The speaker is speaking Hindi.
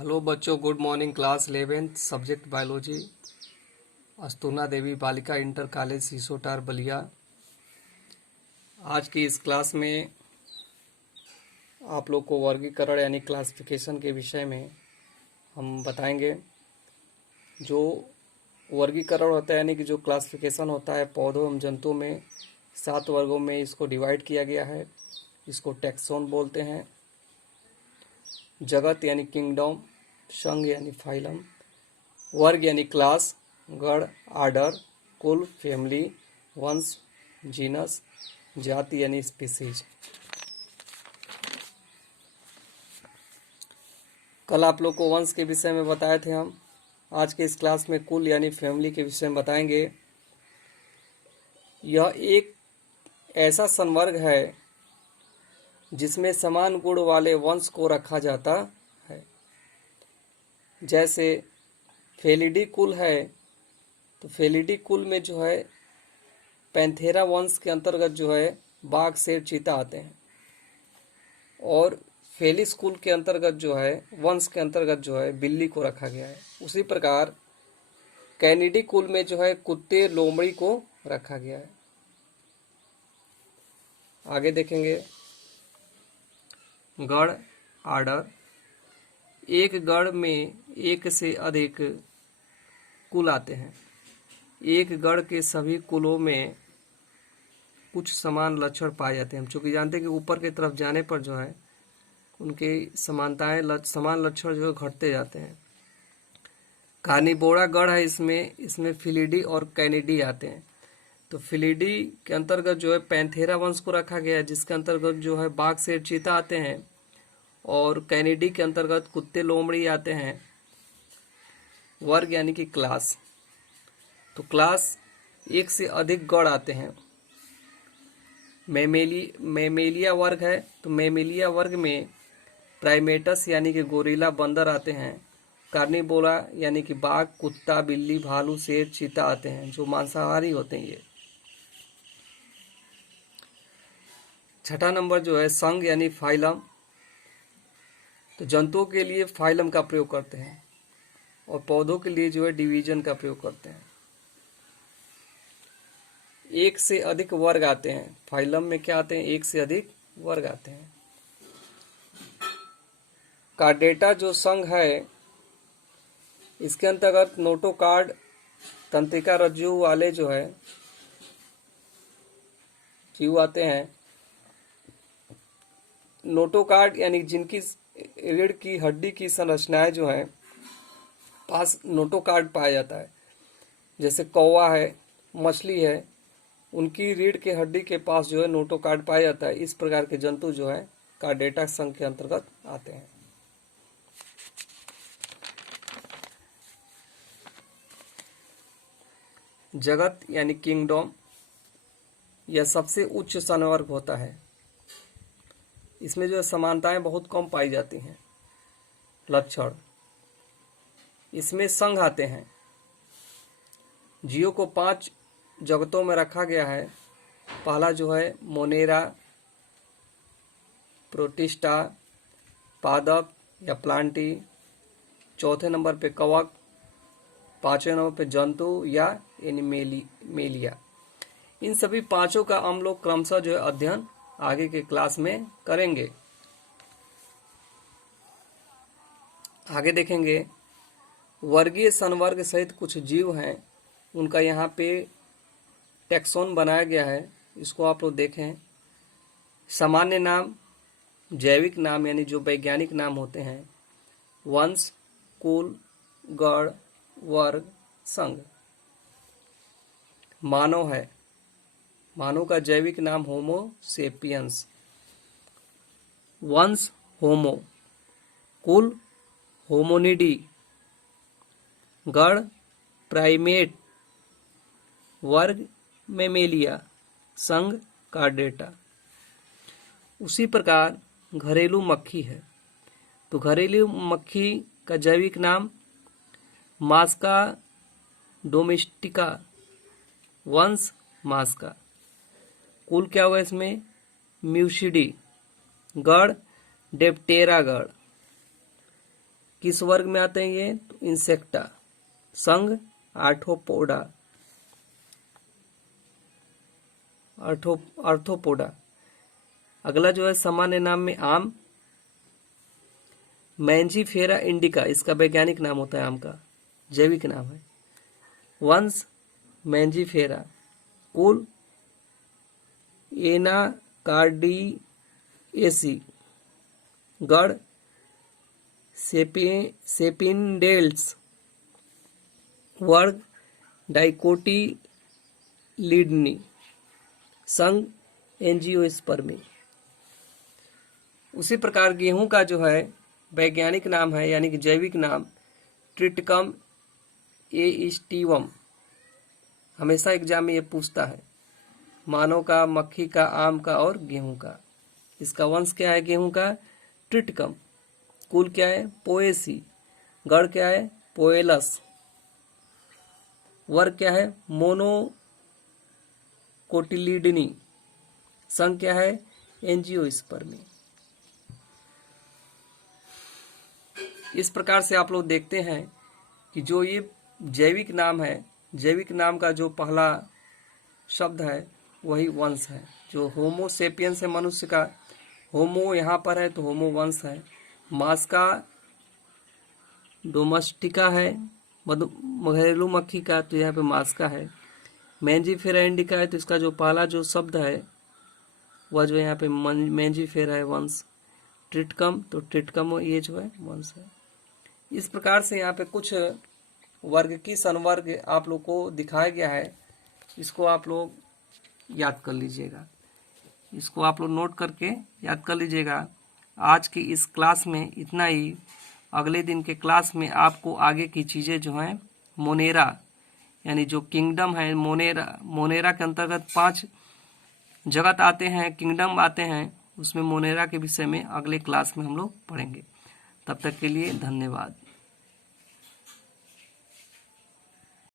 हेलो बच्चों, good morning. Class 11th subject biology, Astuna Devi Balika inter college सीसोटार Ballia. आज की इस क्लास में आप लोग को वर्गीकरण यानी क्लासिफिकेशन के विषय में हम बताएंगे। जो वर्गीकरण होता है यानी कि जो क्लासिफिकेशन होता है पौधों एवं जंतुओं में 7 वर्गों में इसको डिवाइड किया गया है। इसको टैक्सोन बोलते हैं। जगत यानी किंगडम, संघ यानी फाइलम, वर्ग यानी क्लास, गण आर्डर, कुल फैमिली, वंश जीनस, जाति यानी स्पीसीज। कल आप लोग को वंश के विषय में बताए थे हम। आज के इस क्लास में कुल यानी फैमिली के विषय में बताएंगे। यह एक ऐसा संवर्ग है जिसमें समान गुण वाले वंश को रखा जाता है। जैसे फेलिडी कुल है तो फेलिडी कुल में जो है पैंथेरा वंश के अंतर्गत जो है बाघ, शेर, चीता आते हैं। और फेलिस कुल के अंतर्गत जो है वंश के अंतर्गत जो है बिल्ली को रखा गया है। उसी प्रकार कैनिडी कुल में जो है कुत्ते, लोमड़ी को रखा गया है। आगे देखेंगे गण आर्डर। एक गण में एक से अधिक कुल आते हैं। एक गण के सभी कुलों में कुछ समान लक्षण पाए जाते हैं। हम चूंकि जानते हैं कि ऊपर की तरफ जाने पर जो है उनके समान लक्षण जो है घटते जाते हैं। कार्निवोरा गण है, इसमें फिलिडी और कैनिडी आते हैं। तो फिलिडी के अंतर्गत जो है पैंथेरा वंश को रखा गया है, जिसके अंतर्गत जो है बाघ, शेर, चीता आते हैं। और कैनिडी के अंतर्गत कुत्ते, लोमड़ी आते हैं। वर्ग यानी कि क्लास, तो क्लास एक से अधिक गण आते हैं। मैमेलिया वर्ग है तो मैमेलिया वर्ग में प्राइमेटस यानी कि गोरिल्ला, बंदर आते हैं। कार्निवोरा यानी कि बाघ, कुत्ता, बिल्ली, भालू, शेर, चीता आते हैं, जो मांसाहारी होते हैं ये। छठा नंबर जो है संघ यानी फाइलम। तो जंतुओं के लिए फाइलम का प्रयोग करते हैं और पौधों के लिए जो है डिवीजन का प्रयोग करते हैं। एक से अधिक वर्ग आते हैं। फाइलम में क्या आते हैं? एक से अधिक वर्ग आते हैं। कार्डेटा जो संघ है इसके अंतर्गत नोटोकार्ड, तंत्रिका रज्जु वाले जो है जीव आते हैं। नोटोकार्ड यानी जिनकी रीढ़ की हड्डी की संरचनाएं जो है पास नोटोकार्ड पाया जाता है। जैसे कौवा है, मछली है, उनकी रीढ़ के हड्डी के पास जो है नोटोकार्ड पाया जाता है। इस प्रकार के जंतु जो है कार्डेटा संघ के अंतर्गत आते हैं। जगत यानी किंगडम, यह सबसे उच्च संवर्ग होता है। इसमें जो है समानताएं बहुत कम पाई जाती हैं। लक्षण, इसमें संघ आते हैं। जीव को 5 जगतों में रखा गया है। पहला जो है मोनेरा, प्रोटिस्टा, पादप या प्लांटी। चौथे नंबर पे कवक। 5वें नंबर पे जंतु या एनिमेलिया। इन सभी 5 का हम लोग क्रमशः जो है अध्ययन आगे के क्लास में करेंगे। आगे देखेंगे वर्गीय संवर्ग सहित कुछ जीव हैं, उनका यहाँ पे टैक्सोन बनाया गया है। इसको आप लोग देखें। सामान्य नाम, जैविक नाम यानी जो वैज्ञानिक नाम होते हैं, वंश, कुल, गण, वर्ग, संघ। मानव है, मानव का जैविक नाम होमो सेपियंस। वंश होमो, कुल होमोनिडी, गण प्राइमेट, वर्ग मेमेलिया, संघ कार्डेटा। उसी प्रकार घरेलू मक्खी है तो घरेलू मक्खी का जैविक नाम मास्का डोमेस्टिका, वंश मास्का। कुल क्या हुआ इसमें? म्यूसिडी। गण डेप्टेरा गण। किस वर्ग में आते हैं ये? तो इंसेक्टा, संघ आर्थ्रोपोडा, आर्थ्रोपोडा। अगला जो है सामान्य नाम में आम, मैंजीफेरा इंडिका, इसका वैज्ञानिक नाम होता है आम का, जैविक नाम है। वंश मैंजीफेरा, कुल एनाकार्डिएसी, गण सेपिनडेल्स, वर्ग डाइकोटिलिडनी, संघ एंजियोस्पर्मी। उसी प्रकार गेहूं का जो है वैज्ञानिक नाम है यानी कि जैविक नाम ट्रिटिकम एस्टिवम। हमेशा एग्जाम में ये पूछता है, मानव का, मक्खी का, आम का और गेहूं का। इसका वंश क्या है गेहूं का? ट्रिटिकम। कुल क्या है? पोएसी। गण क्या है? पोएलस। वर्ग क्या है? मोनोकोटिलिडनी। संघ क्या है? एंजियोस्पर्मी। इस प्रकार से आप लोग देखते हैं कि जो ये जैविक नाम है, जैविक नाम का जो पहला शब्द है वही वंश है। जो होमो सेपियंस है मनुष्य का, होमो यहाँ पर है तो होमो वंश है। मास्का डोमेस्टिका है, घरेलू मक्खी का, तो यहाँ पे मास्का है। मैंजीफेरा इंडिका है तो इसका जो पहला जो शब्द है वह जो यहाँ पे मैंजीफेरा है वंश। ट्रिटकम, तो ट्रिटकम ये जो है वंश है। इस प्रकार से यहाँ पे कुछ वर्ग की संवर्ग आप लोग को दिखाया गया है, इसको आप लोग याद कर लीजिएगा, इसको आप लोग नोट करके याद कर लीजिएगा। आज की इस क्लास में इतना ही। अगले दिन के क्लास में आपको आगे की चीज़ें जो हैं मोनेरा यानी जो किंगडम है, मोनेरा के अंतर्गत 5 जगत आते हैं, किंगडम आते हैं, उसमें मोनेरा के विषय में अगले क्लास में हम लोग पढ़ेंगे। तब तक के लिए धन्यवाद।